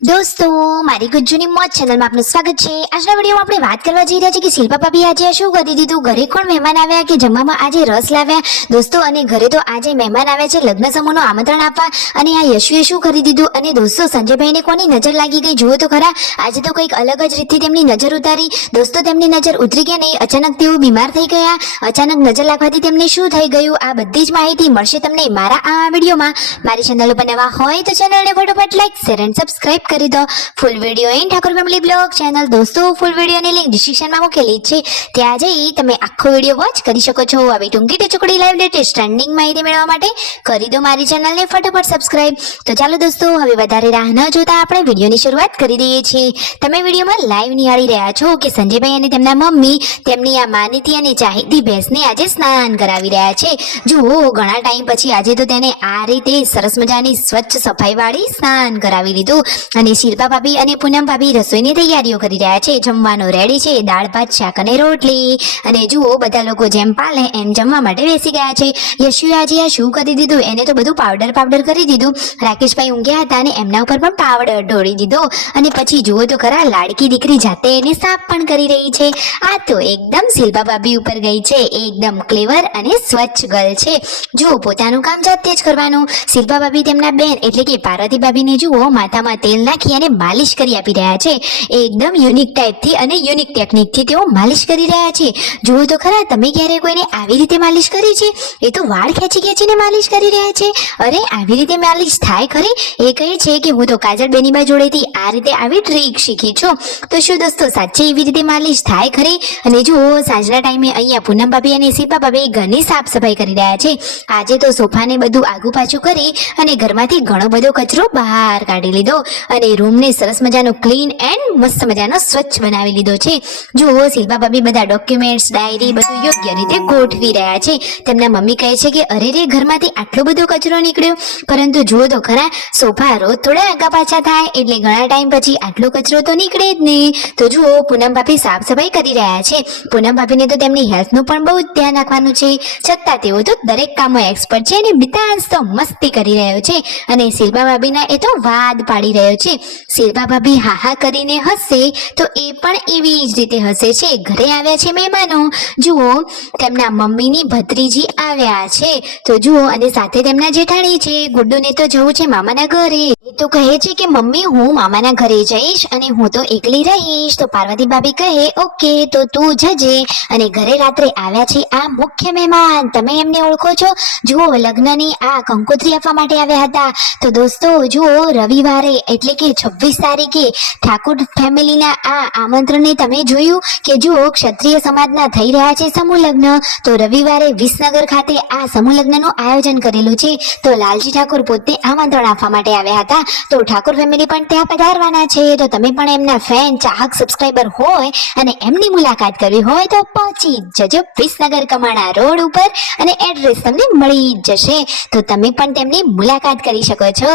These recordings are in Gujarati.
દોસ્તો મારી ગુજ્જુની મોજ ચેનલમાં આપનું સ્વાગત છે। આજના વિડીયોમાં આપણે વાત કરવા જઈ રહ્યા છીએ કે શિલ્પા ભાભી આજે શું કરી દીધું, ઘરે કોણ મહેમાન આવ્યા કે જમવામાં આજે રસ લાવ્યા દોસ્તો। અને ઘરે તો આજે મહેમાન આવ્યા છે લગ્ન સમૂહનું આમંત્રણ આપવા, અને આ યશુએ શું કરી દીધું। અને દોસ્તો સંજયભાઈને કોની નજર લાગી ગઈ જુઓ તો ખરા। આજે તો કંઈક અલગ જ રીતથી તેમની નજર ઉતારી દોસ્તો। તેમની નજર ઉતરી ગયા નહીં, અચાનક તેઓ બીમાર થઈ ગયા। અચાનક નજર લાગવાથી તેમને શું થઈ ગયું આ બધી જ માહિતી મળશે તમને મારા આ વિડીયોમાં। મારી ચેનલ ઉપર નવા હોય તો ચેનલને ફટાફટ લાઈક શેર એન્ડ સબસ્ક્રાઇબ કરી દો। Full video and Thakor family blog channel દોસ્તો ફૂલ વિડીયોની લિંક ડિસ્ક્રિપ્શનમાં મૂકેલી છે, ત્યાં જઈ તમે આખો વિડીયો વોચ કરી શકો છો। આવી ટૂંકી ટચુકડી લાઈવ લેટેસ્ટ ટ્રેન્ડિંગ માહિતી મેળવવા માટે કરી દો મારી ચેનલને ફટાફટ સબસ્ક્રાઇબ। તો ચાલો દોસ્તો હવે વધારે રાહ ન જોતા આપણે વિડીયોની શરૂઆત કરી દઈએ છીએ। તમે વિડીયોમાં લાઈવ નિહાળી રહ્યા છો કે સંજયભાઈ અને તેમના મમ્મી તેમની આ માનીતી અને ચાહીતી ભેંસને આજે સ્નાન કરાવી રહ્યા છે। જુઓ ઘણા ટાઈમ પછી આજે તો તેને આ રીતે સરસ મજાની સ્વચ્છ સફાઈ વાળી સ્નાન કરાવી લીધું। અને શિલ્પા ભાભી અને પૂનમ ભાભી રસોઈની તૈયારીઓ કરી રહ્યા છે, જમવાનું રેડી છે, દાળ ભાત શાક અને રોટલી। અને જુઓ બધા લોકો જેમ પાલે એમ જમવા માટે બેસી ગયા છે। યશુએ આજે આ શું કરી દીધું, એને તો બધું પાવડર કરી દીધું। રાકેશભાઈ ઊંઘ્યા હતા અને એમના ઉપર પણ પાવડર ઢોળી દીધો। અને પછી જુઓ તો ખરા લાડકી દીકરી જાતે એને સાફ પણ કરી રહી છે। આ તો એકદમ શિલ્પા ભાભી ઉપર ગઈ છે, એકદમ ક્લેવર અને સ્વચ્છ ગર્લ છે। જુઓ પોતાનું કામ જાતે જ કરવાનું। શિલ્પા ભાભી તેમના બેન એટલે કે પાર્વતી ભાભીને જુઓ માથામાં તેલ નાખી અને માલિશ કરી આપી રહ્યા છે, એકદમ યુનિક ટાઈપથી અને યુનિક ટેકનિકથી તેઓ માલિશ કરી રહ્યા છે। જુઓ તો ખરા તમે ક્યારે કોઈને આવી રીતે માલિશ કરી છે? એ તો વાળ ખેંચીને માલિશ કરી રહ્યા છે। અરે આવી રીતે માલિશ થાય ખરી? એ કહે છે કે હું તો કાજલ બેનીબા જોડેથી આ રીતે આવી ટ્રીક શીખી છું। તો શું દોસ્તો સાચે એવી રીતે માલિશ થાય ખરી? અને જુઓ સાંજના ટાઈમે અહીંયા પૂનમ ભાભી અને શિલ્પા ભાભી ઘરની સાફ સફાઈ કરી રહ્યા છે। આજે તો સોફાને બધું આગુ પાછું કરી અને ઘરમાંથી ઘણો બધો કચરો બહાર કાઢી લીધો અને રૂમને સરસ મજાનો ક્લીન એન્ડ મસ્ત મજાનો સ્વચ્છ બનાવી લીધો છે। જુઓ શિલ્પા ભાભી બધા ડોક્યુમેન્ટ્સ ડાયરી બધું યોગ્ય રીતે ગોઠવી રહ્યા છે। તેમના મમ્મી કહે છે કે અરે રે ઘરમાંથી આટલો બધો કચરો નીકળ્યો, પરંતુ જુઓ તો ખરા સોફા રોજ થોડા આગા પાછા થાય એટલે ઘણા ટાઈમ પછી આટલો કચરો તો નીકળે જ નહીં। તો જુઓ પૂનમ ભાભી સાફ સફાઈ કરી રહ્યા છે। પૂનમ ભાભીને તો તેમની હેલ્થનું પણ બહુ જ ધ્યાન રાખવાનું છે, છતાં તેઓ તો દરેક કામમાં એક્સપર્ટ છે અને બિતાંસ તો મસ્તી કરી રહ્યો છે અને શિલ્પા ભાભીના એ તો વાદ પાડી રહ્યો છે। શિલ્પા ભાભી હા કરીને હસશે તો એ પણ એવી જ રીતે હસે છે। ઘરે આવ્યા છે મહેમાનો, જુઓ તેમના મમ્મીની ભત્રીજી આવ્યા છે તો જુઓ, અને સાથે તેમના જેઠાણી છે। ગુડ્ડુને તો જવું છે મામાના ઘરે, એ તો કહે છે કે મમ્મી હું મામાના ઘરે જઈશ અને હું તો એકલી રહીશ। તો પાર્વતી ભાભી કહે ઓકે તો તું જજે। અને ઘરે રાત્રે આવ્યા છે આ મુખ્ય મહેમાન, તમે એમને ઓળખો છો? જુઓ લગ્નની આ કંકોત્રી આપવા માટે આવ્યા હતા। તો દોસ્તો જુઓ રવિવારે એટલે કે 26 તારીખે ઠાકોર ફેમિલીના આ આમંત્રણને તમે જોયું કે જુઓ ક્ષત્રિય સમાજના થઈ રહ્યા છે સમૂહ લગ્ન। તો રવિવારે વિસનગર ખાતે આ સમૂહ લગ્નનું આયોજન કરેલું છે। તો લાલજી ઠાકોર પોતે આમંત્રણ આપવા માટે આવ્યા હતા, તો ઠાકોર ફેમિલી પણ ત્યાં પધારવાના છે। તો તમે પણ એમના ફેન ચાહક સબસ્ક્રાઈબર હોય અને એમની મુલાકાત કરવી હોય તો પહોંચી જજો વિસનગર કમાણા રોડ ઉપર, અને એડ્રેસ તમને મળી જ જશે, તો તમે પણ તેમની મુલાકાત કરી શકો છો।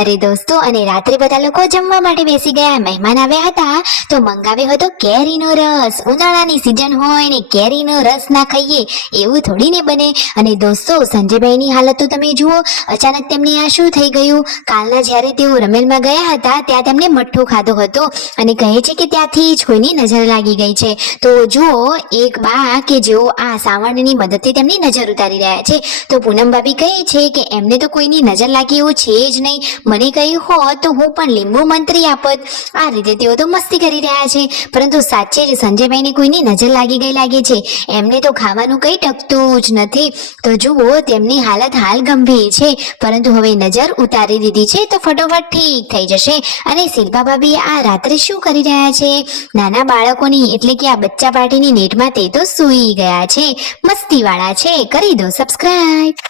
અરે દોસ્તો અને રાત્રે બધા લોકો જમવા માટે બેસી ગયા। મહેમાન આવ્યા હતા તો મંગાવ્યો હતો કેરીનો રસ। ઉનાળાની સિઝન હોય ને કેરીનો રસ ના ખાઈએ એવું થોડી ને બને। અને દોસ્તો સંજયભાઈની હાલત તો તમે જુઓ, અચાનક તેમને આ શું થઈ ગયું। કાલના જ્યારે તેઓ રમેલમાં ગયા હતા ત્યાં તેમને મઠ્ઠો ખાધો હતો અને કહે છે કે ત્યાંથી જ કોઈની નજર લાગી ગઈ છે। તો જુઓ એક બા કે જેઓ આ સાવરણની મદદથી તેમની નજર ઉતારી રહ્યા છે। તો પૂનમ ભાભી કહે છે કે એમને તો કોઈની નજર લાગી એવું છે જ નહીં, મને કહ્યું હોત તો હું પણ લીંબુ મંત્રી આપત। આ રીતે તેઓ તો મસ્તી કરી રહ્યા છે, પરંતુ સાચે જ સંજયભાઈને કોઈની નજર લાગી ગઈ લાગે છે, એમને તો ખાવાનું કંઈ ટકતું જ નથી। તો જુઓ તેમની હાલત હાલ ગંભીર છે, પરંતુ હવે નજર ઉતારી દીધી છે તો ફટોફટ ઠીક થઈ જશે। અને શિલ્પા ભાભી આ રાત્રે શું કરી રહ્યા છે? નાના બાળકોની એટલે કે આ બચ્ચા પાર્ટીની નેટમાં તે તો સૂઈ ગયા છે, મસ્તીવાળા છે। કરી દો સબસ્ક્રાઇબ।